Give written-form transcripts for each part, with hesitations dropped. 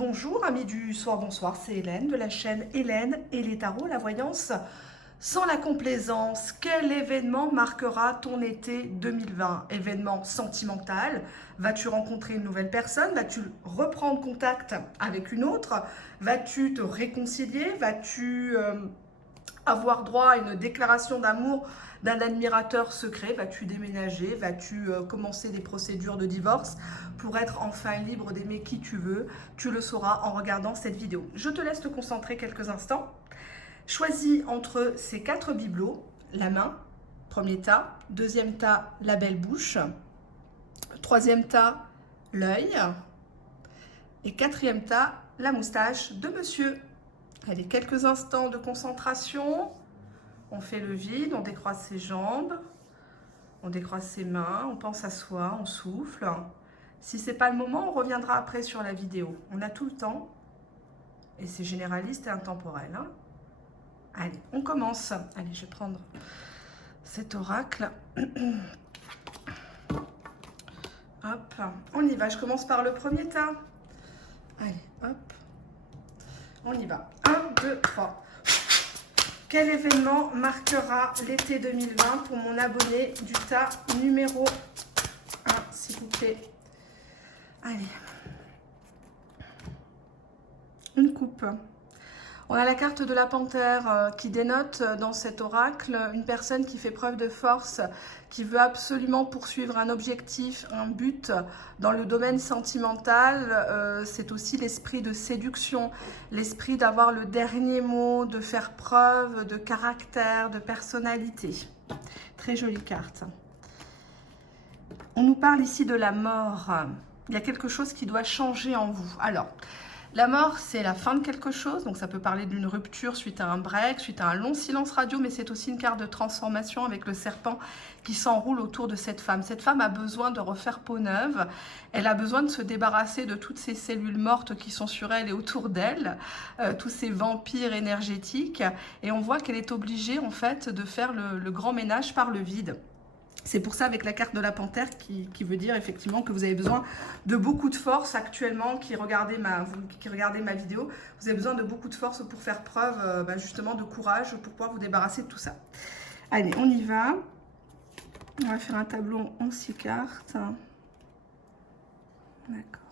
bonjour, amis du soir, bonsoir, c'est Hélène de la chaîne Hélène et les tarots, la voyance sans la complaisance. Quel événement marquera ton été 2020? Événement sentimental? Vas-tu rencontrer une nouvelle personne? Vas-tu reprendre contact avec une autre? Vas-tu te réconcilier? Vas-tu avoir droit à une déclaration d'amour d'un admirateur secret? Vas-tu déménager? Vas-tu commencer des procédures de divorce pour être enfin libre d'aimer qui tu veux? Tu le sauras en regardant cette vidéo. Je te laisse te concentrer quelques instants. Choisis entre ces 4 bibelots la main, premier tas, deuxième tas, la belle bouche, troisième tas, l'œil et quatrième tas, la moustache de monsieur. Allez, quelques instants de concentration. On fait le vide, on décroise ses jambes, on décroise ses mains, on pense à soi, on souffle. Si ce n'est pas le moment, on reviendra après sur la vidéo. On a tout le temps et c'est généraliste et intemporel. Allez, on commence. Allez, je vais prendre cet oracle. Hop, on y va. Je commence par le premier tas. Allez, hop. On y va. 1, 2, 3. Quel événement marquera l'été 2020 pour mon abonné du tas numéro 1, s'il vous plaît? Allez. Une coupe. On a la carte de la panthère qui dénote dans cet oracle une personne qui fait preuve de force, qui veut absolument poursuivre un objectif, un but dans le domaine sentimental. C'est aussi l'esprit de séduction, l'esprit d'avoir le dernier mot, de faire preuve de caractère, de personnalité. Très jolie carte. On nous parle ici de la mort. Il y a quelque chose qui doit changer en vous. Alors, la mort, c'est la fin de quelque chose, donc ça peut parler d'une rupture suite à un break, suite à un long silence radio, mais c'est aussi une carte de transformation avec le serpent qui s'enroule autour de cette femme. Cette femme a besoin de refaire peau neuve, elle a besoin de se débarrasser de toutes ces cellules mortes qui sont sur elle et autour d'elle, tous ces vampires énergétiques, et on voit qu'elle est obligée en fait de faire le grand ménage par le vide. C'est pour ça avec la carte de la panthère qui veut dire effectivement que vous avez besoin de beaucoup de force actuellement, qui regardez ma vidéo, vous avez besoin de beaucoup de force pour faire preuve justement de courage pour pouvoir vous débarrasser de tout ça. Allez, on y va. On va faire un tableau en 6 cartes. D'accord.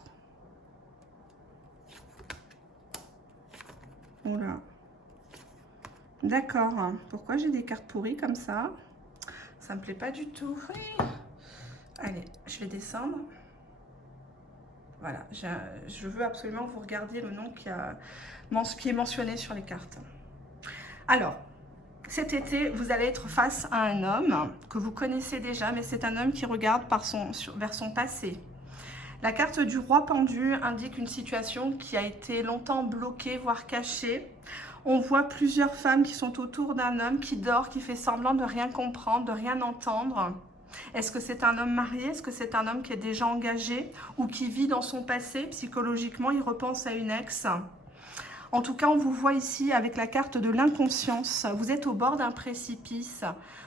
Oula. D'accord. Pourquoi j'ai des cartes pourries comme ça? Ça me plaît pas du tout. Oui. Allez, je vais descendre. Voilà, je veux absolument que vous regardiez le nom qui est mentionné sur les cartes. Alors, cet été, vous allez être face à un homme que vous connaissez déjà, mais c'est un homme qui regarde vers son passé. La carte du roi pendu indique une situation qui a été longtemps bloquée, voire cachée. On voit plusieurs femmes qui sont autour d'un homme qui dort, qui fait semblant de rien comprendre, de rien entendre. Est-ce que c'est un homme marié? Est-ce que c'est un homme qui est déjà engagé ou qui vit dans son passé? Psychologiquement, il repense à une ex. En tout cas, on vous voit ici avec la carte de l'inconscience. Vous êtes au bord d'un précipice.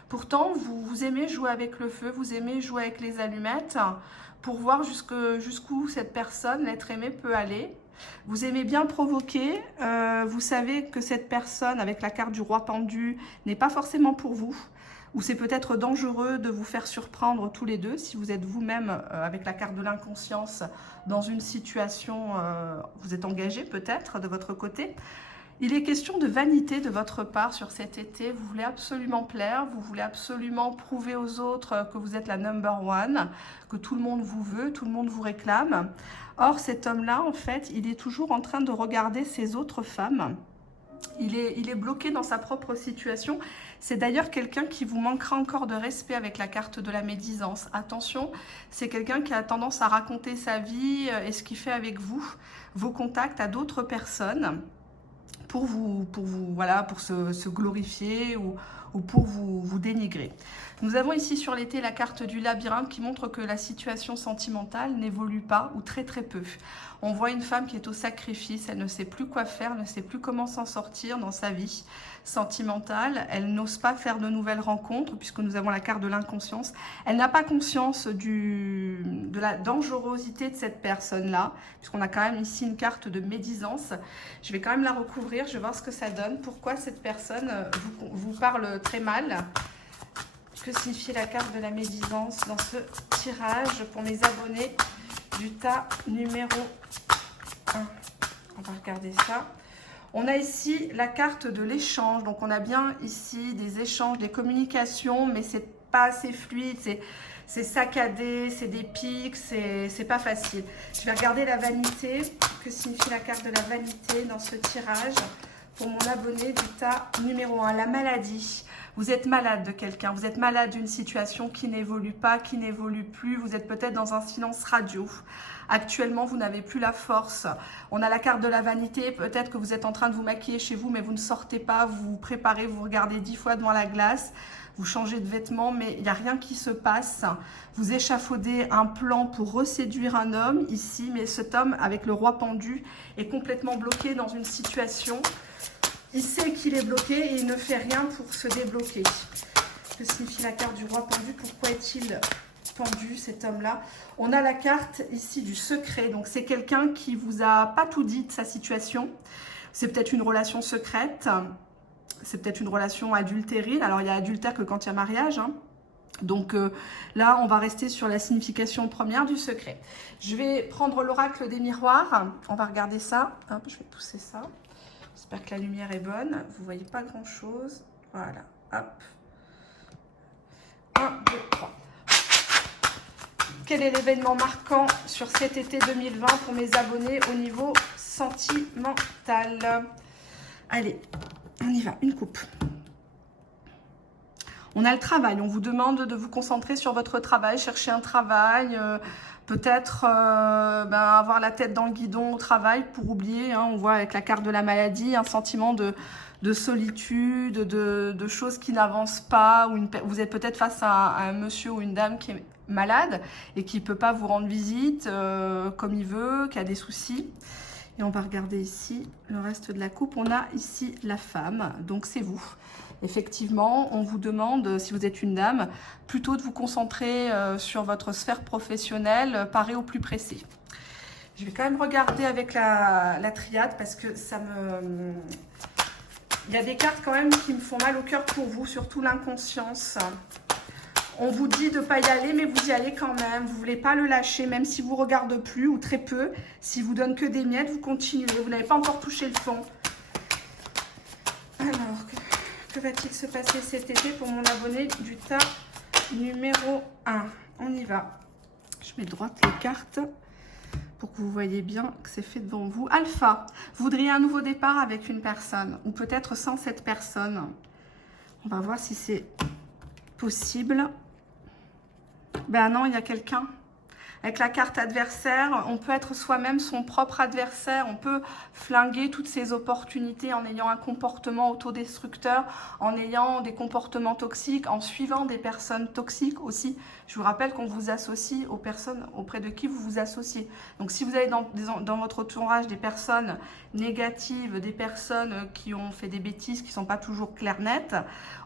Pourtant, vous aimez jouer avec le feu, vous aimez jouer avec les allumettes pour voir jusqu'où cette personne, l'être aimé, peut aller. Vous aimez bien provoquer, vous savez que cette personne avec la carte du roi pendu n'est pas forcément pour vous, ou c'est peut-être dangereux de vous faire surprendre tous les deux si vous êtes vous-même avec la carte de l'inconscience dans une situation, vous êtes engagé peut-être de votre côté. Il est question de vanité de votre part sur cet été. Vous voulez absolument plaire, vous voulez absolument prouver aux autres que vous êtes la number one, que tout le monde vous veut, tout le monde vous réclame. Or, cet homme-là, en fait, il est toujours en train de regarder ces autres femmes. Il est bloqué dans sa propre situation. C'est d'ailleurs quelqu'un qui vous manquera encore de respect avec la carte de la médisance. Attention, c'est quelqu'un qui a tendance à raconter sa vie et ce qu'il fait avec vous, vos contacts à d'autres personnes, pour se glorifier ou pour vous dénigrer. Nous avons ici sur l'été la carte du labyrinthe qui montre que la situation sentimentale n'évolue pas ou très très peu. On voit une femme qui est au sacrifice, elle ne sait plus quoi faire, ne sait plus comment s'en sortir dans sa vie sentimentale. Elle n'ose pas faire de nouvelles rencontres puisque nous avons la carte de l'inconscience. Elle n'a pas conscience de la dangerosité de cette personne-là, puisqu'on a quand même ici une carte de médisance. Je vais quand même la recouvrir, je vais voir ce que ça donne. Pourquoi cette personne vous parle très mal? Que signifie la carte de la médisance dans ce tirage pour mes abonnés du tas numéro 1? On va regarder ça. On a ici la carte de l'échange. Donc, on a bien ici des échanges, des communications, mais c'est pas assez fluide, c'est saccadé, c'est des pics, c'est pas facile. Je vais regarder la vanité. Que signifie la carte de la vanité dans ce tirage pour mon abonné du tas numéro 1? La maladie. Vous êtes malade de quelqu'un, vous êtes malade d'une situation qui n'évolue pas, qui n'évolue plus. Vous êtes peut-être dans un silence radio. Actuellement, vous n'avez plus la force. On a la carte de la vanité. Peut-être que vous êtes en train de vous maquiller chez vous, mais vous ne sortez pas. Vous vous préparez, vous regardez 10 fois devant la glace. Vous changez de vêtements, mais il n'y a rien qui se passe. Vous échafaudez un plan pour reséduire un homme ici, mais cet homme, avec le roi pendu, est complètement bloqué dans une situation. Il sait qu'il est bloqué et il ne fait rien pour se débloquer. Que signifie la carte du roi pendu? Pourquoi est-il pendu, cet homme-là? On a la carte ici du secret. Donc, c'est quelqu'un qui vous a pas tout dit de sa situation. C'est peut-être une relation secrète. C'est peut-être une relation adultérine. Alors, il y a adultère que quand il y a mariage, hein. Donc là, on va rester sur la signification première du secret. Je vais prendre l'oracle des miroirs. On va regarder ça. Hop, je vais pousser ça. J'espère que la lumière est bonne. Vous ne voyez pas grand-chose. Voilà. Hop. 1, 2, 3. Quel est l'événement marquant sur cet été 2020 pour mes abonnés au niveau sentimental? Allez, on y va. Une coupe. On a le travail. On vous demande de vous concentrer sur votre travail, chercher un travail, peut-être avoir la tête dans le guidon au travail pour oublier. Hein, on voit avec la carte de la maladie un sentiment de solitude, de choses qui n'avancent pas. Vous êtes peut-être face à un monsieur ou une dame qui est malade et qui ne peut pas vous rendre visite comme il veut, qui a des soucis. Et on va regarder ici le reste de la coupe. On a ici la femme, donc c'est vous. Effectivement, on vous demande, si vous êtes une dame, plutôt de vous concentrer sur votre sphère professionnelle, parée au plus pressé. Je vais quand même regarder avec la triade parce que ça me... Il y a des cartes quand même qui me font mal au cœur pour vous, surtout l'inconscience. On vous dit de ne pas y aller, mais vous y allez quand même. Vous ne voulez pas le lâcher, même si vous ne regarde plus ou très peu. Si vous donne que des miettes, vous continuez. Vous n'avez pas encore touché le fond. Alors, que va-t-il se passer cet été pour mon abonné du tas numéro 1? On y va. Je mets droite les cartes pour que vous voyez bien que c'est fait devant vous. Alpha, vous voudriez un nouveau départ avec une personne ou peut-être sans cette personne. On va voir si c'est possible. Ben non, il y a quelqu'un. Avec la carte adversaire, on peut être soi-même son propre adversaire. On peut flinguer toutes ses opportunités en ayant un comportement autodestructeur, en ayant des comportements toxiques, en suivant des personnes toxiques aussi. Je vous rappelle qu'on vous associe aux personnes auprès de qui vous vous associez. Donc si vous avez dans votre entourage des personnes négatives, des personnes qui ont fait des bêtises, qui ne sont pas toujours claires, nettes,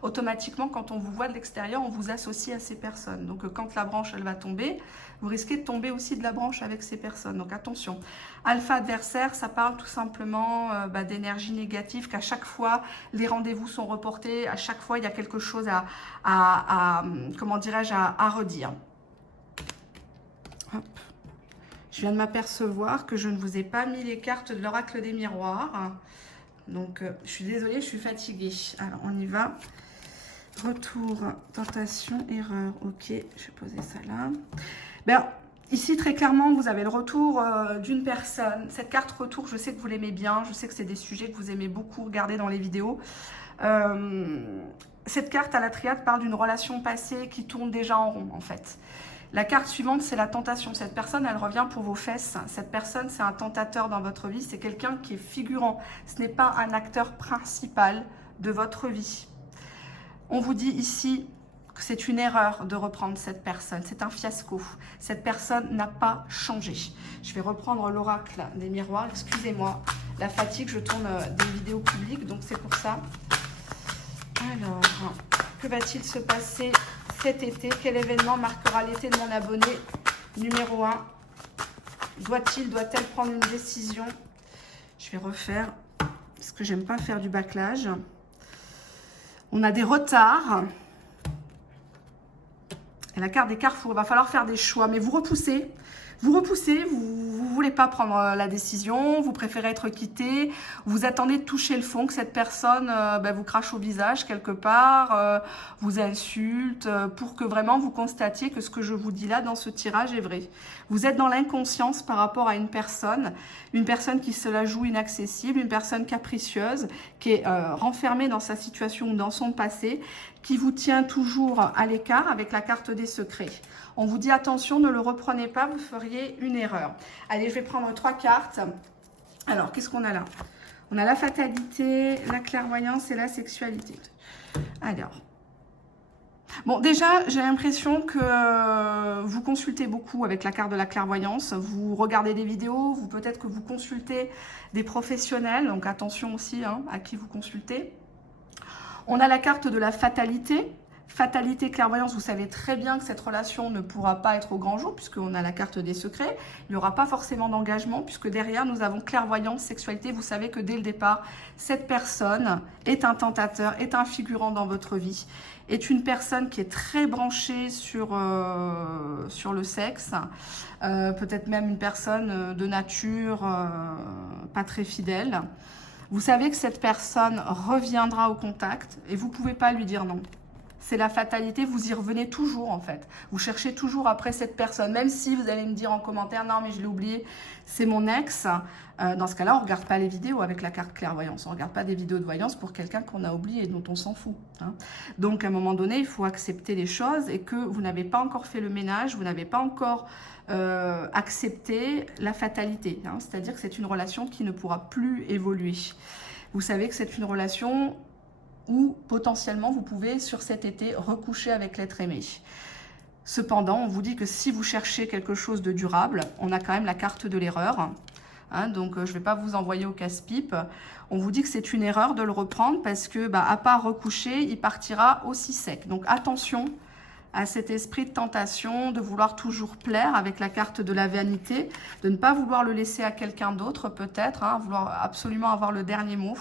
automatiquement, quand on vous voit de l'extérieur, on vous associe à ces personnes. Donc quand la branche, elle va tomber, vous risquez de tomber aussi de la branche avec ces personnes. Donc attention. Alpha adversaire, ça parle tout simplement d'énergie négative, qu'à chaque fois, les rendez-vous sont reportés, à chaque fois, il y a quelque chose comment dirais-je, à redire. Hop. Je viens de m'apercevoir que je ne vous ai pas mis les cartes de l'oracle des miroirs. Donc, je suis désolée, je suis fatiguée. Alors, on y va. Retour, tentation, erreur. Ok, je vais poser ça là. Ben, ici, très clairement, vous avez le retour d'une personne. Cette carte retour, je sais que vous l'aimez bien. Je sais que c'est des sujets que vous aimez beaucoup regarder dans les vidéos. Cette carte à la triade parle d'une relation passée qui tourne déjà en rond, en fait. La carte suivante, c'est la tentation. Cette personne, elle revient pour vos fesses. Cette personne, c'est un tentateur dans votre vie. C'est quelqu'un qui est figurant. Ce n'est pas un acteur principal de votre vie. On vous dit ici que c'est une erreur de reprendre cette personne. C'est un fiasco. Cette personne n'a pas changé. Je vais reprendre l'oracle des miroirs. Excusez-moi, la fatigue, je tourne des vidéos publiques, donc c'est pour ça. Alors, que va-t-il se passer cet été? Quel événement marquera l'été de mon abonné numéro 1? Doit-elle prendre une décision? Je vais refaire, parce que j'aime pas faire du bâclage. On a des retards. Et la carte des carrefours, il va falloir faire des choix, mais vous repoussez. Vous ne voulez pas prendre la décision, vous préférez être quitté, vous attendez de toucher le fond, que cette personne vous crache au visage quelque part, vous insulte, pour que vraiment vous constatiez que ce que je vous dis là dans ce tirage est vrai. Vous êtes dans l'inconscience par rapport à une personne qui se la joue inaccessible, une personne capricieuse, qui est renfermée dans sa situation ou dans son passé, qui vous tient toujours à l'écart avec la carte des secrets. On vous dit attention, ne le reprenez pas, vous feriez une erreur. Allez, je vais prendre 3 cartes. Alors, qu'est-ce qu'on a là? On a la fatalité, la clairvoyance et la sexualité. Alors, bon, déjà, j'ai l'impression que vous consultez beaucoup avec la carte de la clairvoyance. Vous regardez des vidéos, peut-être que vous consultez des professionnels. Donc, attention aussi à qui vous consultez. On a la carte de la fatalité. Fatalité, clairvoyance, vous savez très bien que cette relation ne pourra pas être au grand jour puisqu'on a la carte des secrets. Il n'y aura pas forcément d'engagement puisque derrière, nous avons clairvoyance, sexualité. Vous savez que dès le départ, cette personne est un tentateur, est un figurant dans votre vie, est une personne qui est très branchée sur le sexe, peut-être même une personne de nature pas très fidèle. Vous savez que cette personne reviendra au contact et vous ne pouvez pas lui dire non. C'est la fatalité, vous y revenez toujours en fait. Vous cherchez toujours après cette personne, même si vous allez me dire en commentaire, non mais je l'ai oublié, c'est mon ex. Dans ce cas-là, on ne regarde pas les vidéos avec la carte clairvoyance. On ne regarde pas des vidéos de voyance pour quelqu'un qu'on a oublié et dont on s'en fout. Donc à un moment donné, il faut accepter les choses et que vous n'avez pas encore fait le ménage, vous n'avez pas encore accepté la fatalité. C'est-à-dire que c'est une relation qui ne pourra plus évoluer. Vous savez que c'est une relation où potentiellement vous pouvez sur cet été recoucher avec l'être aimé. Cependant, on vous dit que si vous cherchez quelque chose de durable, on a quand même la carte de l'erreur. Donc je ne vais pas vous envoyer au casse-pipe. On vous dit que c'est une erreur de le reprendre parce que à part recoucher, il partira aussi sec. Donc attention à cet esprit de tentation, de vouloir toujours plaire avec la carte de la vanité, de ne pas vouloir le laisser à quelqu'un d'autre peut-être, vouloir absolument avoir le dernier mot.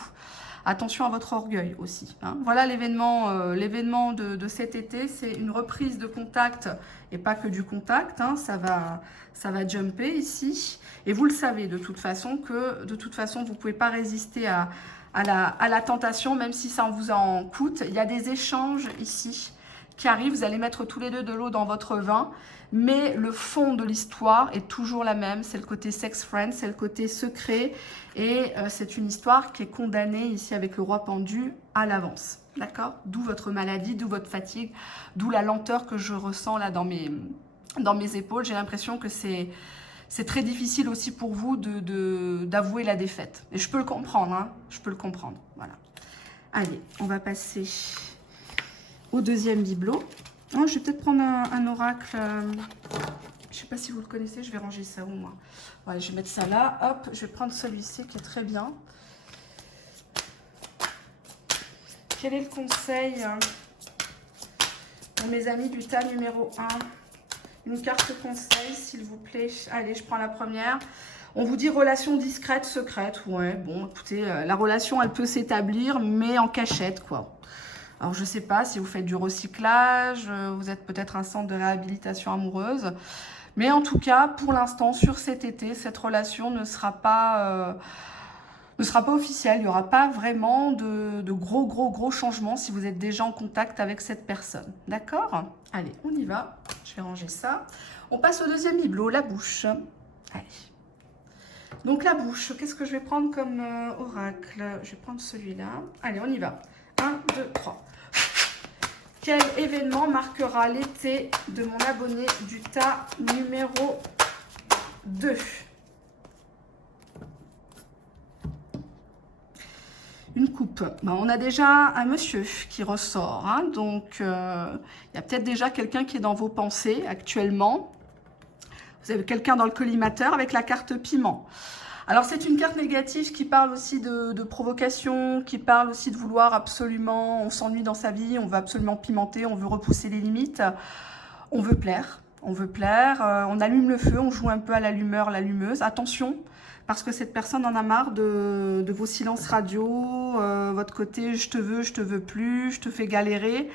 Attention à votre orgueil aussi. Voilà l'événement de cet été, c'est une reprise de contact et pas que du contact. Ça va jumper ici. Et vous le savez de toute façon que vous ne pouvez pas résister à la tentation, même si ça vous en coûte. Il y a des échanges ici qui arrivent. Vous allez mettre tous les deux de l'eau dans votre vin. Mais le fond de l'histoire est toujours la même, c'est le côté sex friend, c'est le côté secret et c'est une histoire qui est condamnée ici avec le roi pendu à l'avance, d'accord? D'où votre maladie, d'où votre fatigue, d'où la lenteur que je ressens là dans mes épaules. J'ai l'impression que c'est très difficile aussi pour vous d'avouer la défaite. Et je peux le comprendre, je peux le comprendre, voilà. Allez, on va passer au deuxième bibelot. Oh, je vais peut-être prendre un oracle. Je ne sais pas si vous le connaissez. Je vais ranger ça où, moi. Ouais, je vais mettre ça là. Hop, je vais prendre celui-ci qui est très bien. Quel est le conseil pour mes amis du tas numéro 1? Une carte conseil, s'il vous plaît. Allez, je prends la première. On vous dit relation discrète, secrète. Ouais, bon, écoutez, la relation, elle peut s'établir, mais en cachette, quoi. Alors, je ne sais pas si vous faites du recyclage, vous êtes peut-être un centre de réhabilitation amoureuse. Mais en tout cas, pour l'instant, sur cet été, cette relation ne sera pas officielle. Il n'y aura pas vraiment de gros changements si vous êtes déjà en contact avec cette personne. D'accord? Allez, on y va. Je vais ranger ça. On passe au deuxième bibelot, la bouche. Allez. Donc, la bouche, qu'est-ce que je vais prendre comme oracle? Je vais prendre celui-là. Allez, on y va. 1, 2, 3. Quel événement marquera l'été de mon abonné du tas numéro 2? Une coupe. Ben, on a déjà un monsieur qui ressort. Hein, donc, il y a peut-être déjà quelqu'un qui est dans vos pensées actuellement. Vous avez quelqu'un dans le collimateur avec la carte piment. Alors, c'est une carte négative qui parle aussi de provocation, qui parle aussi de vouloir absolument, on s'ennuie dans sa vie, on veut absolument pimenter, on veut repousser les limites, on veut plaire, on allume le feu, on joue un peu à l'allumeur, l'allumeuse. Attention, parce que cette personne en a marre de vos silences radio, votre côté je te veux plus, je te fais galérer.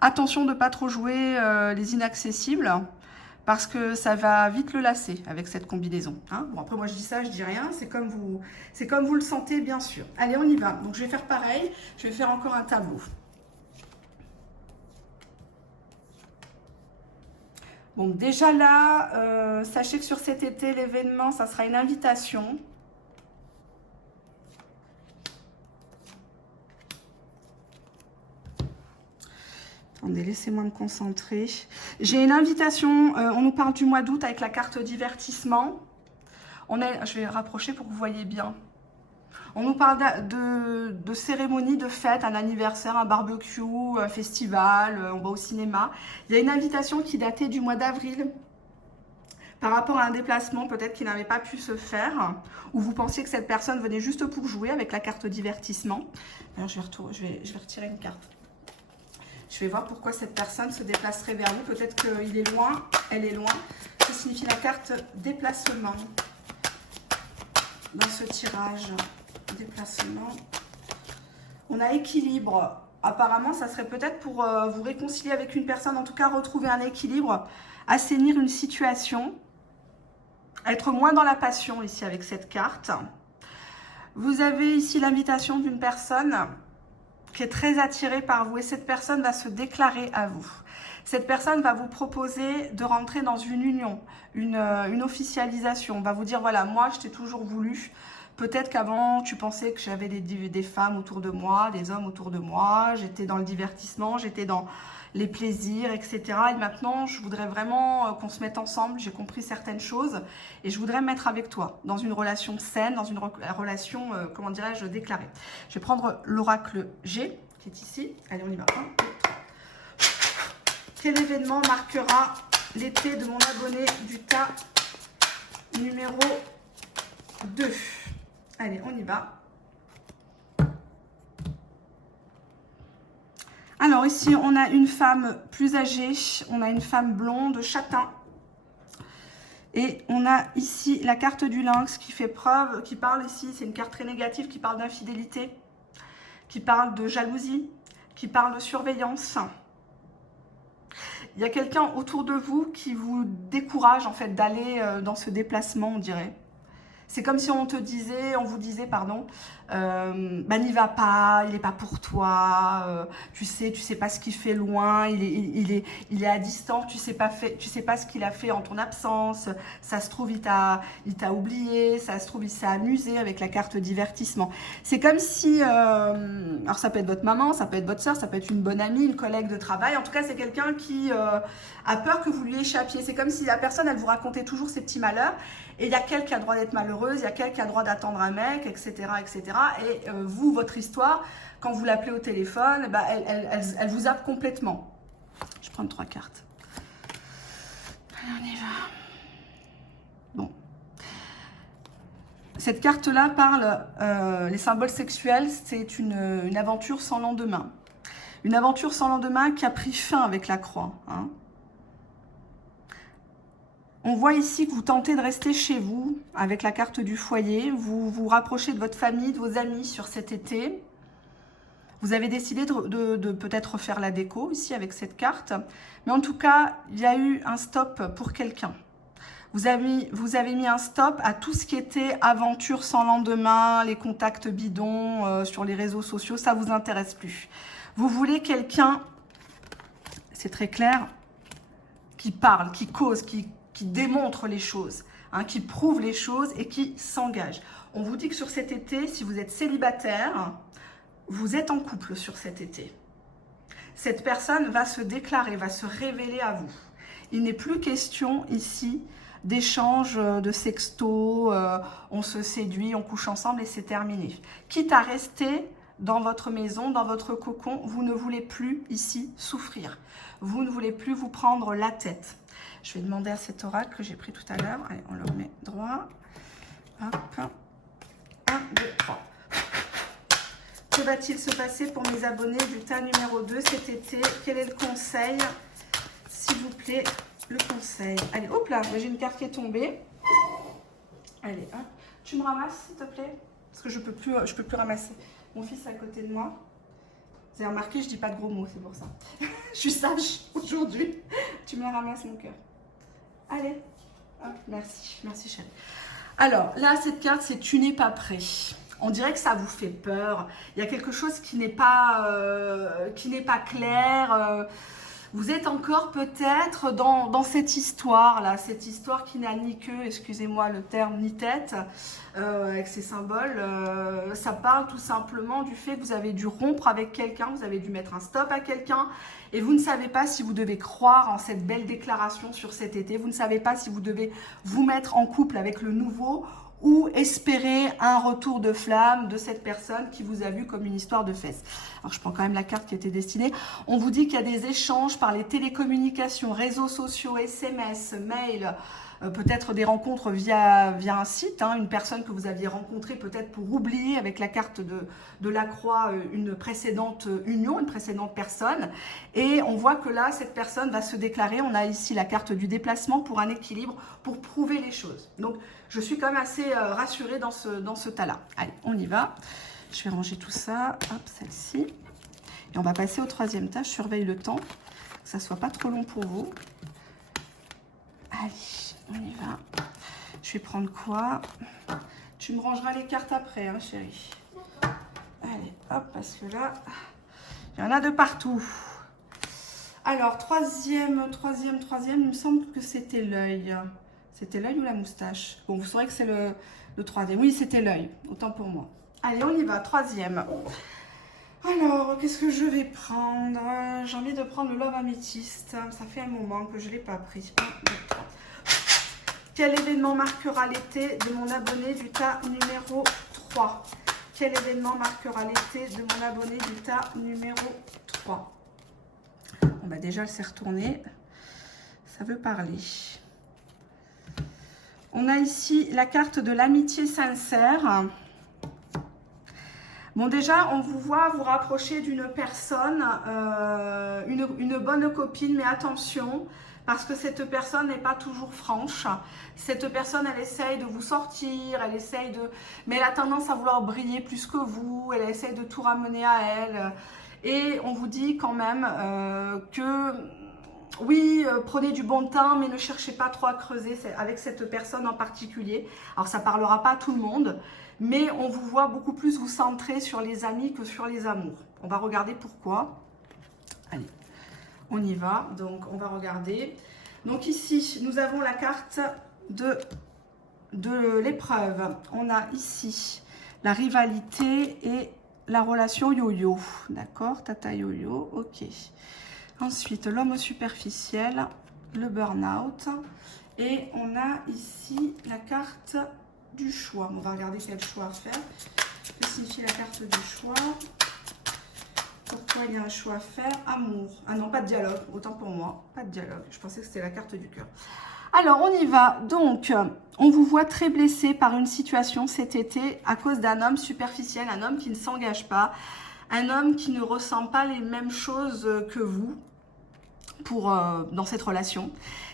Attention de ne pas trop jouer les inaccessibles, parce que ça va vite le lasser avec cette combinaison. Hein. Bon, après moi je dis ça, je dis rien, c'est comme vous le sentez bien sûr. Allez, on y va. Donc je vais faire pareil, je vais faire encore un tableau. Bon, déjà là, sachez que sur cet été, l'événement, ça sera une invitation. Attendez, laissez-moi me concentrer. J'ai une invitation, on nous parle du mois d'août avec la carte divertissement. Je vais rapprocher pour que vous voyez bien. On nous parle de cérémonie, de fête, un anniversaire, un barbecue, un festival, on va au cinéma. Il y a une invitation qui datait du mois d'avril par rapport à un déplacement peut-être qui n'avait pas pu se faire, ou vous pensiez que cette personne venait juste pour jouer avec la carte divertissement. Alors je vais retirer une carte. Je vais voir pourquoi cette personne se déplacerait vers vous. Peut-être qu'il est loin, elle est loin. Que signifie la carte déplacement dans ce tirage? Déplacement. On a équilibre. Apparemment, ça serait peut-être pour vous réconcilier avec une personne, en tout cas retrouver un équilibre, assainir une situation, être moins dans la passion ici avec cette carte. Vous avez ici l'invitation d'une personne qui est très attirée par vous et cette personne va se déclarer à vous. Cette personne va vous proposer de rentrer dans une union, une officialisation. On va vous dire, voilà, moi, je t'ai toujours voulu. Peut-être qu'avant, tu pensais que j'avais des femmes autour de moi, des hommes autour de moi. J'étais dans le divertissement, j'étais dans les plaisirs, etc. Et maintenant, je voudrais vraiment qu'on se mette ensemble. J'ai compris certaines choses et je voudrais me mettre avec toi dans une relation saine, dans une relation, comment dirais-je, déclarée. Je vais prendre l'oracle G qui est ici. Allez, on y va. 1, 2, 3. Quel événement marquera l'été de mon abonné du tas numéro 2? Allez, on y va. Alors ici, on a une femme plus âgée, on a une femme blonde, châtain. Et on a ici la carte du lynx qui fait preuve, qui parle ici, c'est une carte très négative, qui parle d'infidélité, qui parle de jalousie, qui parle de surveillance. Il y a quelqu'un autour de vous qui vous décourage en fait d'aller dans ce déplacement, on dirait. C'est comme si on vous disait, pardon, bah n'y va pas, il n'est pas pour toi, tu sais pas ce qu'il fait loin, il est à distance, tu sais pas ce qu'il a fait en ton absence, ça se trouve il t'a oublié, ça se trouve il s'est amusé avec la carte divertissement. C'est comme si, alors ça peut être votre maman, ça peut être votre soeur, ça peut être une bonne amie, une collègue de travail, en tout cas c'est quelqu'un qui a peur que vous lui échappiez. C'est comme si la personne elle vous racontait toujours ses petits malheurs. Et il y a quelqu'un qui a le droit d'être malheureuse, il y a quelqu'un qui a le droit d'attendre un mec, etc. etc. Et vous, votre histoire, quand vous l'appelez au téléphone, bah, elle vous zappe complètement. Je prends 3 cartes. Allez, on y va. Bon. Cette carte-là parle, les symboles sexuels, c'est une aventure sans lendemain. Une aventure sans lendemain qui a pris fin avec la croix. Hein. On voit ici que vous tentez de rester chez vous avec la carte du foyer. Vous vous rapprochez de votre famille, de vos amis sur cet été. Vous avez décidé de peut-être refaire la déco ici avec cette carte. Mais en tout cas, il y a eu un stop pour quelqu'un. Vous avez mis un stop à tout ce qui était aventure sans lendemain, les contacts bidons sur les réseaux sociaux. Ça ne vous intéresse plus. Vous voulez quelqu'un, c'est très clair, qui parle, qui cause, qui démontre les choses, hein, qui prouve les choses et qui s'engage. On vous dit que sur cet été, si vous êtes célibataire, vous êtes en couple sur cet été. Cette personne va se déclarer, va se révéler à vous. Il n'est plus question ici d'échange de sexto, on se séduit, on couche ensemble et c'est terminé. Quitte à rester dans votre maison, dans votre cocon. Vous ne voulez plus ici souffrir. Vous ne voulez plus vous prendre la tête. Je vais demander à cet oracle que j'ai pris tout à l'heure. Allez, on le remet droit. Hop. 1, 2, 3. Que va-t-il se passer pour mes abonnés du tas numéro 2 cet été? Quel est le conseil? S'il vous plaît, le conseil. Allez, hop là, j'ai une carte qui est tombée. Allez, hop. Tu me ramasses, s'il te plaît? Parce que je peux plus ramasser. Mon fils est à côté de moi. Vous avez remarqué, je dis pas de gros mots, c'est pour ça. Je suis sage aujourd'hui. Tu me la ramasses, mon cœur. Allez. Hop, merci. Merci, chérie. Alors, là, cette carte, c'est « Tu n'es pas prêt ». On dirait que ça vous fait peur. Il y a quelque chose qui n'est pas clair. Vous êtes encore peut-être dans cette histoire-là, cette histoire qui n'a ni queue, excusez-moi le terme, ni tête, avec ces symboles. Ça parle tout simplement du fait que vous avez dû rompre avec quelqu'un, vous avez dû mettre un stop à quelqu'un, et vous ne savez pas si vous devez croire en cette belle déclaration sur cet été, vous ne savez pas si vous devez vous mettre en couple avec le nouveau, ou espérer un retour de flamme de cette personne qui vous a vu comme une histoire de fesses. Alors, je prends quand même la carte qui était destinée. On vous dit qu'il y a des échanges par les télécommunications, réseaux sociaux, SMS, mail, peut-être des rencontres via un site, hein, une personne que vous aviez rencontrée peut-être pour oublier avec la carte de la croix une précédente union, une précédente personne. Et on voit que là, cette personne va se déclarer. On a ici la carte du déplacement pour un équilibre, pour prouver les choses. Donc, je suis quand même assez rassurée dans ce tas-là. Allez, on y va. Je vais ranger tout ça. Hop, celle-ci. Et on va passer au troisième tas. Je surveille le temps, que ça ne soit pas trop long pour vous. Allez, on y va. Je vais prendre quoi? Tu me rangeras les cartes après, hein, chérie. Allez, hop, parce que là, il y en a de partout. Alors, troisième, il me semble que c'était l'œil. C'était l'œil ou la moustache? Bon, vous saurez que c'est le troisième. Oui, c'était l'œil, autant pour moi. Allez, on y va, troisième. Alors, qu'est-ce que je vais prendre? J'ai envie de prendre le Love Améthyste. Ça fait un moment que je ne l'ai pas pris. 1, 2, 3. Quel événement marquera l'été de mon abonné du tas numéro 3? Quel événement marquera l'été de mon abonné du tas numéro 3? On va déjà s'est retourné. Ça veut parler. On a ici la carte de l'amitié sincère. Bon, déjà, on vous voit vous rapprocher d'une personne, une bonne copine, mais attention, parce que cette personne n'est pas toujours franche. Cette personne, elle essaye de vous sortir, elle essaye de... Mais elle a tendance à vouloir briller plus que vous, elle essaye de tout ramener à elle. Et on vous dit quand même que... Oui, prenez du bon temps, mais ne cherchez pas trop à creuser avec cette personne en particulier. Alors, ça ne parlera pas à tout le monde, mais on vous voit beaucoup plus vous centrer sur les amis que sur les amours. On va regarder pourquoi. Allez, on y va. Donc, on va regarder. Donc, ici, nous avons la carte de l'épreuve. On a ici la rivalité et la relation yo-yo. D'accord, tata yo-yo, ok. Ensuite, l'homme superficiel, le burn-out. Et on a ici la carte du choix. On va regarder quel choix faire. Que signifie la carte du choix? Pourquoi il y a un choix à faire? Amour. Ah non, pas de dialogue. Autant pour moi. Pas de dialogue. Je pensais que c'était la carte du cœur. Alors, on y va. Donc, on vous voit très blessé par une situation cet été à cause d'un homme superficiel, un homme qui ne s'engage pas. Un homme qui ne ressent pas les mêmes choses que vous dans cette relation.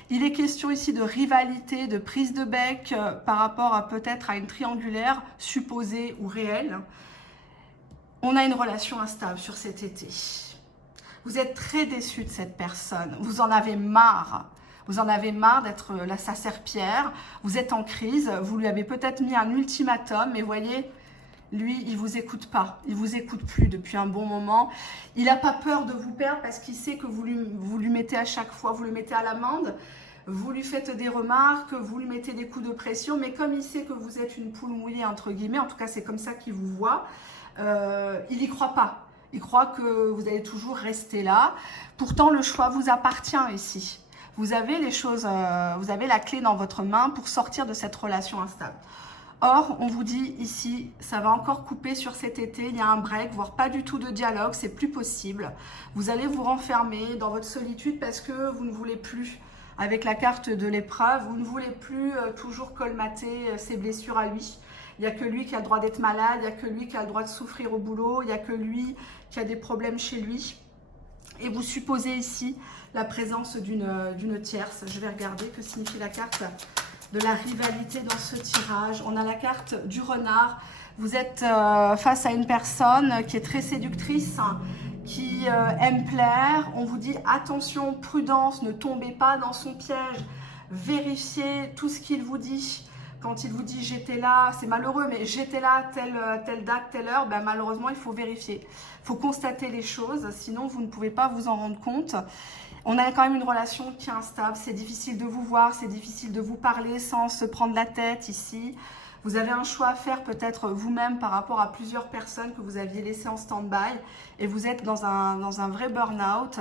Il est question ici de rivalité, de prise de bec par rapport à peut-être à une triangulaire supposée ou réelle. On a une relation instable sur cet été. Vous êtes très déçu de cette personne. Vous en avez marre. Vous en avez marre d'être sa serpillière. Vous êtes en crise. Vous lui avez peut-être mis un ultimatum. Mais voyez... Lui, il ne vous écoute pas, il ne vous écoute plus depuis un bon moment. Il n'a pas peur de vous perdre parce qu'il sait que vous lui mettez à chaque fois, vous le mettez à l'amende, vous lui faites des remarques, vous lui mettez des coups de pression, mais comme il sait que vous êtes une poule mouillée, entre guillemets, en tout cas c'est comme ça qu'il vous voit, il n'y croit pas. Il croit que vous allez toujours rester là. Pourtant, le choix vous appartient ici. Vous avez les choses, vous avez la clé dans votre main pour sortir de cette relation instable. Or, on vous dit ici, ça va encore couper sur cet été, il y a un break, voire pas du tout de dialogue, c'est plus possible. Vous allez vous renfermer dans votre solitude parce que vous ne voulez plus, avec la carte de l'épreuve, vous ne voulez plus toujours colmater ses blessures à lui. Il n'y a que lui qui a le droit d'être malade, il n'y a que lui qui a le droit de souffrir au boulot, il n'y a que lui qui a des problèmes chez lui. Et vous supposez ici la présence d'une tierce. Je vais regarder que signifie la carte de la rivalité dans ce tirage. On a la carte du renard. Vous êtes face à une personne qui est très séductrice, qui aime plaire. On vous dit attention, prudence, ne tombez pas dans son piège. Vérifiez tout ce qu'il vous dit. Quand il vous dit j'étais là, c'est malheureux, mais j'étais là telle date, telle heure, ben malheureusement il faut vérifier. Il faut constater les choses, sinon vous ne pouvez pas vous en rendre compte. On a quand même une relation qui est instable, c'est difficile de vous voir, c'est difficile de vous parler sans se prendre la tête ici. Vous avez un choix à faire peut-être vous-même par rapport à plusieurs personnes que vous aviez laissées en stand-by et vous êtes dans un vrai burn-out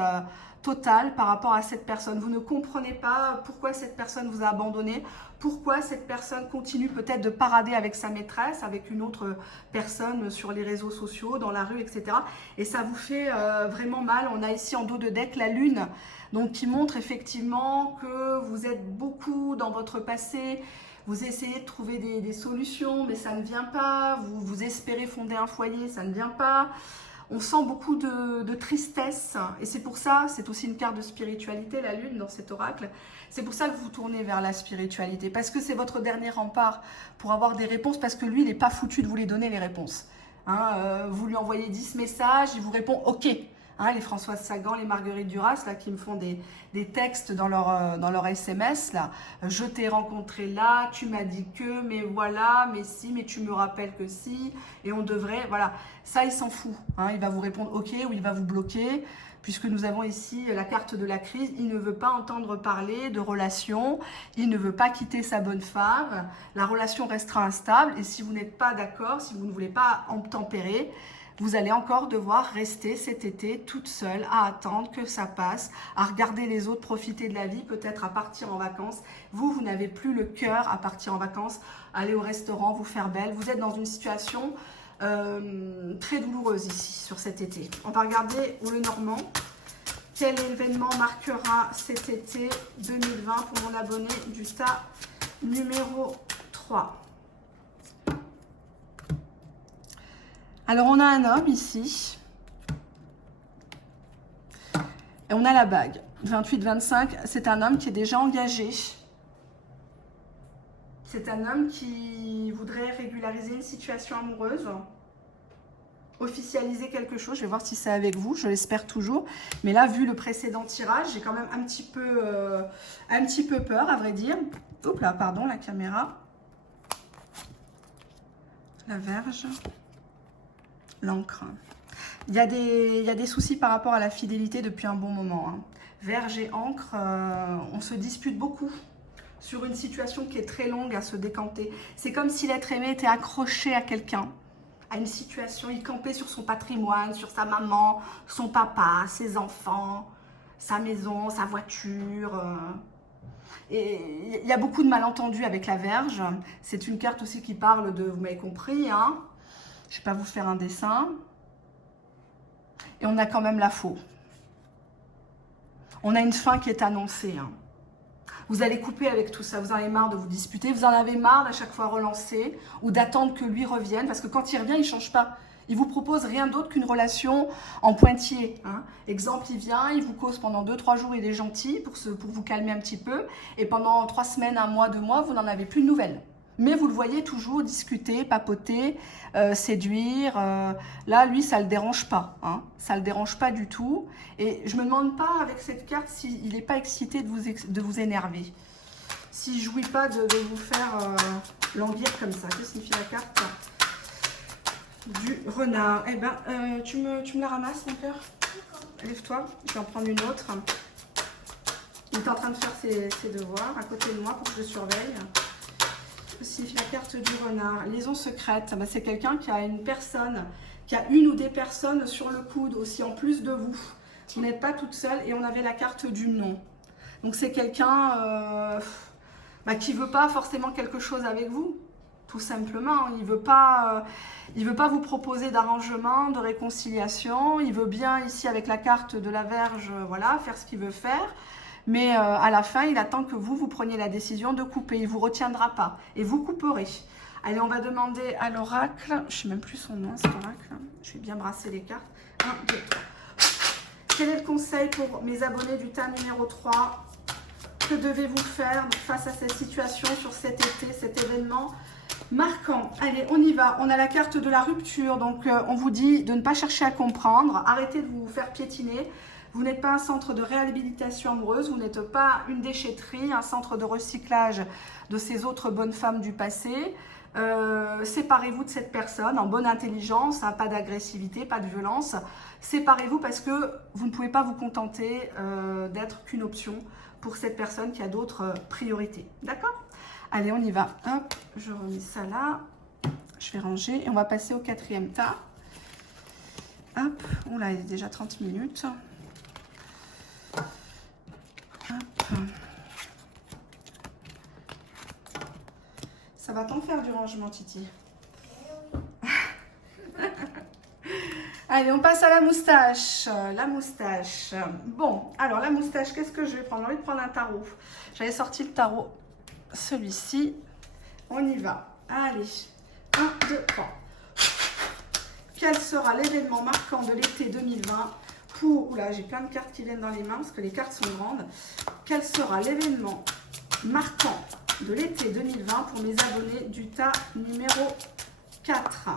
total par rapport à cette personne. Vous ne comprenez pas pourquoi cette personne vous a abandonné, pourquoi cette personne continue peut-être de parader avec sa maîtresse, avec une autre personne sur les réseaux sociaux, dans la rue, etc. Et ça vous fait vraiment mal. On a ici en dos de deck la lune, donc qui montre effectivement que vous êtes beaucoup dans votre passé. Vous essayez de trouver des solutions, mais ça ne vient pas. Vous espérez fonder un foyer, ça ne vient pas. On sent beaucoup de tristesse. Et c'est pour ça, c'est aussi une carte de spiritualité, la lune, dans cet oracle. C'est pour ça que vous tournez vers la spiritualité. Parce que c'est votre dernier rempart pour avoir des réponses. Parce que lui, il n'est pas foutu de vous les donner, les réponses. Vous lui envoyez 10 messages, il vous répond « OK ». Les Françoise Sagan, les Marguerite Duras, là, qui me font des textes dans leur SMS, là. Je t'ai rencontré là, tu m'as dit que, mais voilà, mais si, mais tu me rappelles que si, et on devrait, voilà. Ça, il s'en fout. Il va vous répondre OK ou il va vous bloquer, puisque nous avons ici la carte de la crise. Il ne veut pas entendre parler de relation, il ne veut pas quitter sa bonne femme, la relation restera instable, et si vous n'êtes pas d'accord, si vous ne voulez pas tempérer, vous allez encore devoir rester cet été toute seule à attendre que ça passe, à regarder les autres profiter de la vie, peut-être à partir en vacances. Vous n'avez plus le cœur à partir en vacances, aller au restaurant, vous faire belle. Vous êtes dans une situation très douloureuse ici, sur cet été. On va regarder le Normand. Quel événement marquera cet été 2020 pour mon abonné du tas numéro 3? Alors, on a un homme ici. Et on a la bague. 28-25, c'est un homme qui est déjà engagé. C'est un homme qui voudrait régulariser une situation amoureuse. Officialiser quelque chose. Je vais voir si c'est avec vous. Je l'espère toujours. Mais là, vu le précédent tirage, j'ai quand même un petit peu peur, à vrai dire. Oups là, pardon, la caméra. La Vierge. L'encre. Il y a des soucis par rapport à la fidélité depuis un bon moment. Vierge et encre, on se dispute beaucoup sur une situation qui est très longue à se décanter. C'est comme si l'être aimé était accroché à quelqu'un, à une situation. Il campait sur son patrimoine, sur sa maman, son papa, ses enfants, sa maison, sa voiture. Et il y a beaucoup de malentendus avec la Vierge. C'est une carte aussi qui parle de, vous m'avez compris, je ne vais pas vous faire un dessin. Et on a quand même la faux. On a une fin qui est annoncée. Vous allez couper avec tout ça. Vous en avez marre de vous disputer. Vous en avez marre d'à chaque fois relancer ou d'attendre que lui revienne. Parce que quand il revient, il ne change pas. Il vous propose rien d'autre qu'une relation en pointillé. Exemple, il vient, il vous cause pendant 2-3 jours, il est gentil pour vous calmer un petit peu. Et pendant 3 semaines, 1 mois, 2 mois, vous n'en avez plus de nouvelles. Mais vous le voyez toujours discuter, papoter, séduire. Là, lui, ça ne le dérange pas. Ça ne le dérange pas du tout. Et je ne me demande pas, avec cette carte, s'il n'est pas excité de vous énerver. S'il ne jouit pas de vous faire languir comme ça. Qu'est-ce que signifie la carte du renard? Eh bien, tu me la ramasses, mon cœur? Lève-toi, je vais en prendre une autre. Il est en train de faire ses devoirs à côté de moi pour que je le surveille. Signifie la carte du renard. Liaison secrète, c'est quelqu'un qui a une personne, qui a une ou des personnes sur le coude aussi, en plus de vous. Vous n'êtes pas toute seule. Et on avait la carte du non. Donc c'est quelqu'un qui ne veut pas forcément quelque chose avec vous. tout simplement. Il veut pas vous proposer d'arrangement, de réconciliation. Il veut bien, ici, avec la carte de la Vierge, voilà, faire ce qu'il veut faire. Mais à la fin, il attend que vous preniez la décision de couper. Il ne vous retiendra pas. Et vous couperez. Allez, on va demander à l'oracle. Je ne sais même plus son nom, cet oracle. Je vais bien brasser les cartes. 1, 2, 3. Quel est le conseil pour mes abonnés du tas numéro 3? Que devez-vous faire face à cette situation sur cet été, cet événement marquant? Allez, on y va. On a la carte de la rupture. Donc, on vous dit de ne pas chercher à comprendre. Arrêtez de vous faire piétiner. Vous n'êtes pas un centre de réhabilitation amoureuse. Vous n'êtes pas une déchetterie, un centre de recyclage de ces autres bonnes femmes du passé. Séparez-vous de cette personne en bonne intelligence, hein, pas d'agressivité, pas de violence. Séparez-vous parce que vous ne pouvez pas vous contenter d'être qu'une option pour cette personne qui a d'autres priorités. D'accord? Allez, on y va. Hop, je remets ça là. Je vais ranger et on va passer au 4e tas. Hop, on l'a, il est déjà 30 minutes. Hop. Ça va t'en faire du rangement, Titi. Allez, on passe à la moustache. La moustache. Bon, alors la moustache, qu'est-ce que je vais prendre? J'ai envie de prendre un tarot. J'avais sorti le tarot, celui-ci. On y va. Allez, 1, 2, 3. Quel sera l'événement marquant de l'été 2020 pour... Oula, j'ai plein de cartes qui viennent dans les mains parce que les cartes sont grandes. Quel sera l'événement marquant de l'été 2020 pour mes abonnés du tas numéro 4?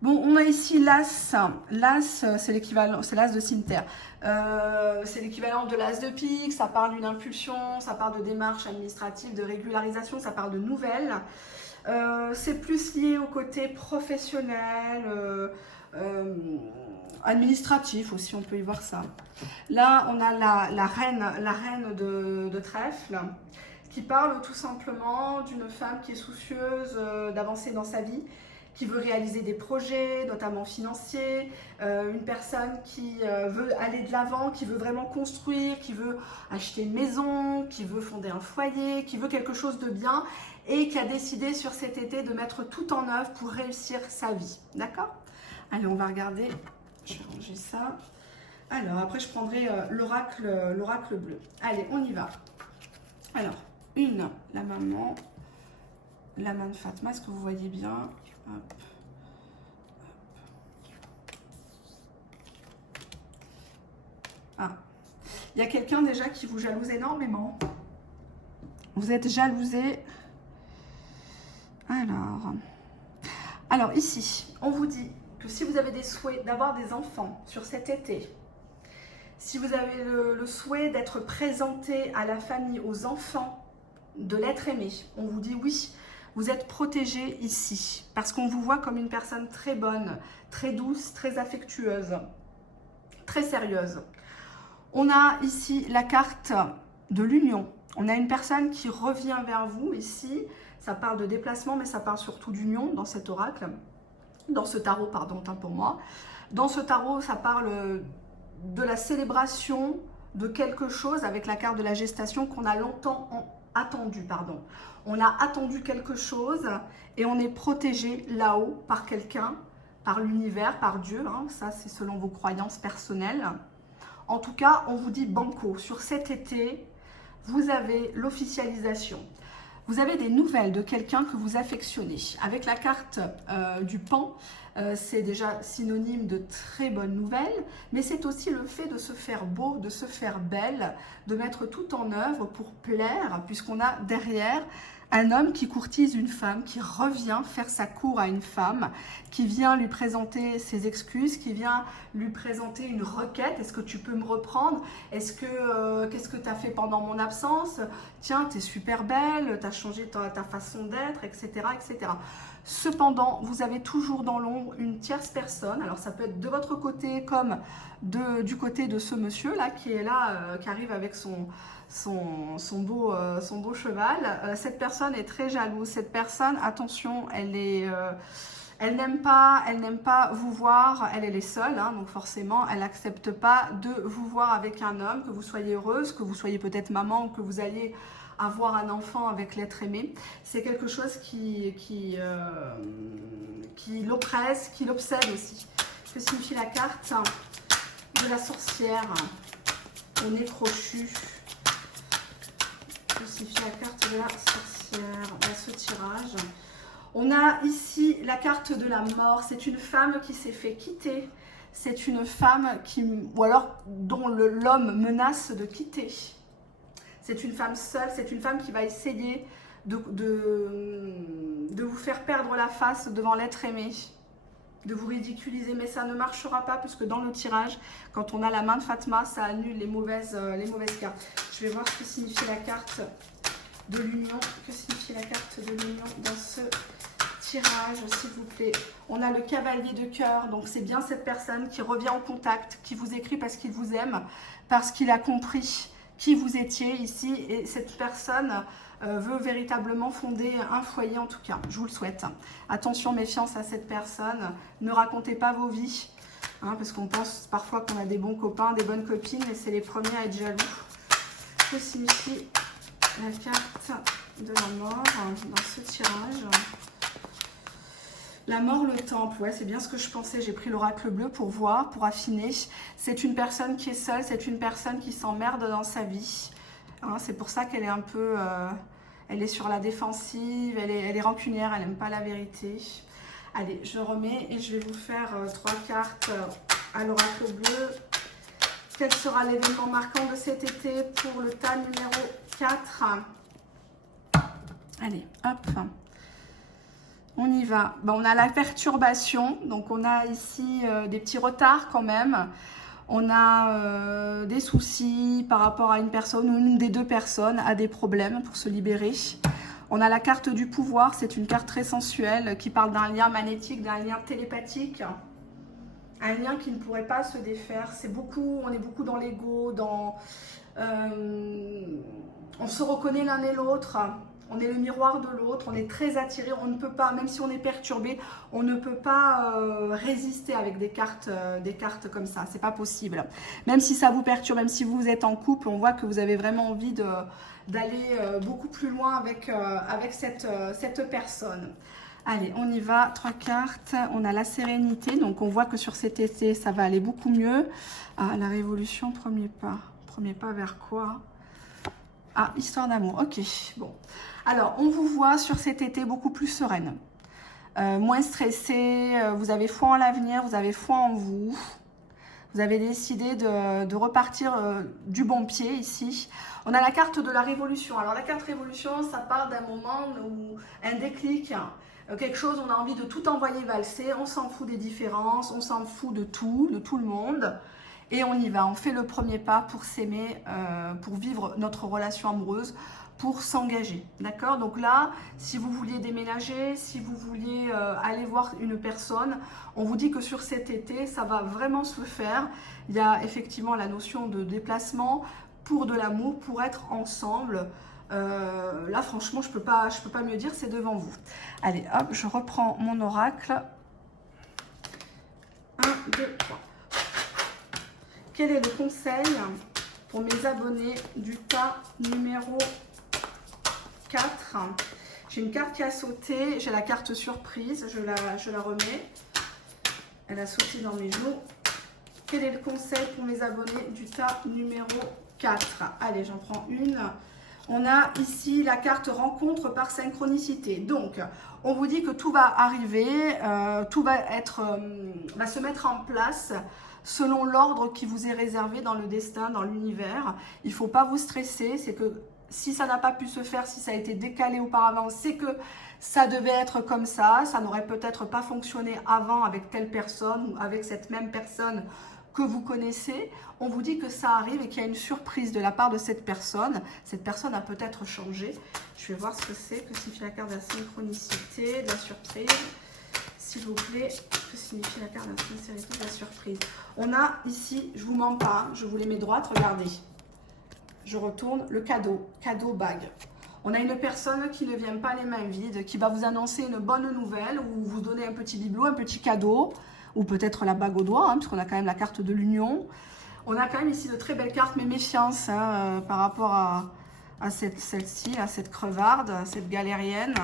Bon, on a ici l'As. L'As, c'est l'équivalent, c'est l'As de cimetière. C'est l'équivalent de l'As de pique. Ça parle d'une impulsion, ça parle de démarche administrative, de régularisation, ça parle de nouvelles. C'est plus lié au côté professionnel, administratif aussi, on peut y voir ça. Là, on a la reine de trèfle, qui parle tout simplement d'une femme qui est soucieuse d'avancer dans sa vie, qui veut réaliser des projets, notamment financiers, une personne qui veut aller de l'avant, qui veut vraiment construire, qui veut acheter une maison, qui veut fonder un foyer, qui veut quelque chose de bien et qui a décidé sur cet été de mettre tout en œuvre pour réussir sa vie. D'accord? Allez, on va regarder. Je vais ranger ça. Alors, après, je prendrai l'oracle bleu. Allez, on y va. Alors, la maman, la main de Fatma, est-ce que vous voyez bien? Hop. Ah, il y a quelqu'un déjà qui vous jalouse énormément. Vous êtes jalousé. Alors ici, on vous dit que si vous avez des souhaits d'avoir des enfants sur cet été, si vous avez le souhait d'être présenté à la famille, aux enfants, de l'être aimé, on vous dit oui. Vous êtes protégé ici parce qu'on vous voit comme une personne très bonne, très douce, très affectueuse, très sérieuse. On a ici la carte de l'union. On a une personne qui revient vers vous ici. Ça parle de déplacement, mais ça parle surtout d'union dans cet oracle. Dans ce tarot, pardon, tant pour moi. Dans ce tarot, ça parle de la célébration de quelque chose avec la carte de la gestation qu'on a longtemps attendu, pardon. On a attendu quelque chose et on est protégé là-haut par quelqu'un, par l'univers, par Dieu. Hein, ça, c'est selon vos croyances personnelles. En tout cas, on vous dit banco. Sur cet été, vous avez l'officialisation. Vous avez des nouvelles de quelqu'un que vous affectionnez. Avec la carte du pan, c'est déjà synonyme de très bonnes nouvelles, mais c'est aussi le fait de se faire beau, de se faire belle, de mettre tout en œuvre pour plaire, puisqu'on a derrière un homme qui courtise une femme, qui revient faire sa cour à une femme, qui vient lui présenter ses excuses, qui vient lui présenter une requête. Est-ce que tu peux me reprendre? Qu'est-ce que tu as fait pendant mon absence? Tiens, tu es super belle, tu as changé ta façon d'être, etc., etc. Cependant, vous avez toujours dans l'ombre une tierce personne. Alors, ça peut être de votre côté comme du côté de ce monsieur-là qui est là, qui arrive avec son beau cheval. Cette personne est très jalouse. Cette personne, attention, elle Elle n'aime pas vous voir, elle est seule, hein, donc forcément, elle n'accepte pas de vous voir avec un homme, que vous soyez heureuse, que vous soyez peut-être maman, ou que vous alliez avoir un enfant avec l'être aimé. C'est quelque chose qui l'oppresse, qui l'obsède aussi. Que signifie la carte de la sorcière au nez crochu? Que signifie la carte de la sorcière dans ce tirage? On a ici la carte de la mort. C'est une femme qui s'est fait quitter. C'est une femme ou alors dont l'homme menace de quitter. C'est une femme seule. C'est une femme qui va essayer de vous faire perdre la face devant l'être aimé, de vous ridiculiser. Mais ça ne marchera pas puisque dans le tirage, quand on a la main de Fatma, ça annule les mauvaises cartes. Je vais voir ce que signifie la carte de l'union. Que signifie la carte de l'union dans ce tirage, s'il vous plaît? On a le cavalier de cœur, donc c'est bien cette personne qui revient en contact, qui vous écrit parce qu'il vous aime, parce qu'il a compris qui vous étiez ici, et cette personne veut véritablement fonder un foyer, en tout cas, je vous le souhaite. Attention, méfiance à cette personne, ne racontez pas vos vies, hein, parce qu'on pense parfois qu'on a des bons copains, des bonnes copines, et c'est les premiers à être jaloux. Que signifie la carte de la mort dans ce tirage? La mort, le temple, ouais, c'est bien ce que je pensais. J'ai pris l'oracle bleu pour voir, pour affiner. C'est une personne qui est seule, c'est une personne qui s'emmerde dans sa vie. Hein, c'est pour ça qu'elle est un peu... elle est sur la défensive, elle est rancunière, elle n'aime pas la vérité. Allez, je remets et je vais vous faire 3 cartes à l'oracle bleu. Quel sera l'événement marquant de cet été pour le tas numéro 4? Allez, hop. On y va. Ben, on a la perturbation, donc on a ici des petits retards quand même. On a des soucis par rapport à une personne ou une des deux personnes a des problèmes pour se libérer. On a la carte du pouvoir, c'est une carte très sensuelle qui parle d'un lien magnétique, d'un lien télépathique. Un lien qui ne pourrait pas se défaire. On est beaucoup dans l'ego, on se reconnaît l'un et l'autre. On est le miroir de l'autre, on est très attiré, on ne peut pas, même si on est perturbé, on ne peut pas résister avec des cartes comme ça, c'est pas possible. Même si ça vous perturbe, même si vous êtes en couple, on voit que vous avez vraiment envie d'aller beaucoup plus loin avec cette personne. Allez, on y va, 3 cartes, on a la sérénité, donc on voit que sur cet été, ça va aller beaucoup mieux. Ah, la révolution, premier pas vers quoi? Ah, histoire d'amour, ok, bon. Alors, on vous voit sur cet été beaucoup plus sereine, moins stressée, vous avez foi en l'avenir, vous avez foi en vous. Vous avez décidé de repartir du bon pied ici. On a la carte de la révolution. Alors, la carte révolution, ça part d'un moment où un déclic, quelque chose, on a envie de tout envoyer valser, on s'en fout des différences, on s'en fout de tout le monde. Et on y va, on fait le premier pas pour s'aimer, pour vivre notre relation amoureuse, pour s'engager, d'accord? Donc là, si vous vouliez déménager, si vous vouliez aller voir une personne, on vous dit que sur cet été, ça va vraiment se faire. Il y a effectivement la notion de déplacement pour de l'amour, pour être ensemble. Là, franchement, je peux pas mieux dire, c'est devant vous. Allez, hop, je reprends mon oracle. 1, 2, 3. Quel est le conseil pour mes abonnés du tas numéro 4? J'ai une carte qui a sauté, j'ai la carte surprise, je la remets. Elle a sauté dans mes genoux. Quel est le conseil pour mes abonnés du tas numéro 4? Allez, j'en prends une. On a ici la carte rencontre par synchronicité. Donc, on vous dit que tout va arriver, tout va se mettre en place selon l'ordre qui vous est réservé dans le destin, dans l'univers. Il ne faut pas vous stresser, c'est que si ça n'a pas pu se faire, si ça a été décalé auparavant, c'est que ça devait être comme ça n'aurait peut-être pas fonctionné avant avec telle personne ou avec cette même personne que vous connaissez. On vous dit que ça arrive et qu'il y a une surprise de la part de cette personne. Cette personne a peut-être changé. Je vais voir ce que c'est, que signifie la carte de la synchronicité, de la surprise. S'il vous plaît, que signifie la carte de la sincérité, de la surprise? On a ici, je vous mens pas, je vous les mets droite, regardez. Je retourne le cadeau bague. On a une personne qui ne vient pas les mains vides, qui va vous annoncer une bonne nouvelle ou vous donner un petit bibelot, un petit cadeau, ou peut-être la bague au doigt, hein, puisqu'on a quand même la carte de l'union. On a quand même ici de très belles cartes, mais méfiance hein, par rapport à celle-ci, à cette crevarde, à cette galérienne.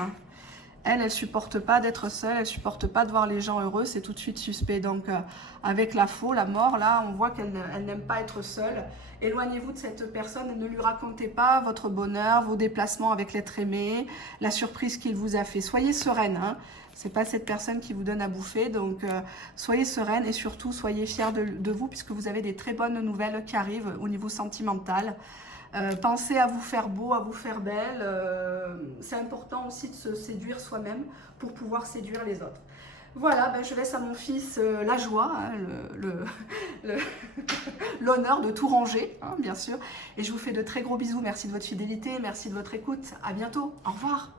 Elle ne supporte pas d'être seule, elle ne supporte pas de voir les gens heureux, c'est tout de suite suspect. Donc avec la faux, la mort, là, on voit qu'elle n'aime pas être seule. Éloignez-vous de cette personne et ne lui racontez pas votre bonheur, vos déplacements avec l'être aimé, la surprise qu'il vous a fait. Soyez sereine, hein. Ce n'est pas cette personne qui vous donne à bouffer, donc soyez sereine et surtout soyez fiers de vous puisque vous avez des très bonnes nouvelles qui arrivent au niveau sentimental. Pensez à vous faire beau, à vous faire belle. C'est important aussi de se séduire soi-même pour pouvoir séduire les autres. Voilà, ben je laisse à mon fils la joie, hein, l'honneur de tout ranger, hein, bien sûr. Et je vous fais de très gros bisous. Merci de votre fidélité, merci de votre écoute. À bientôt. Au revoir.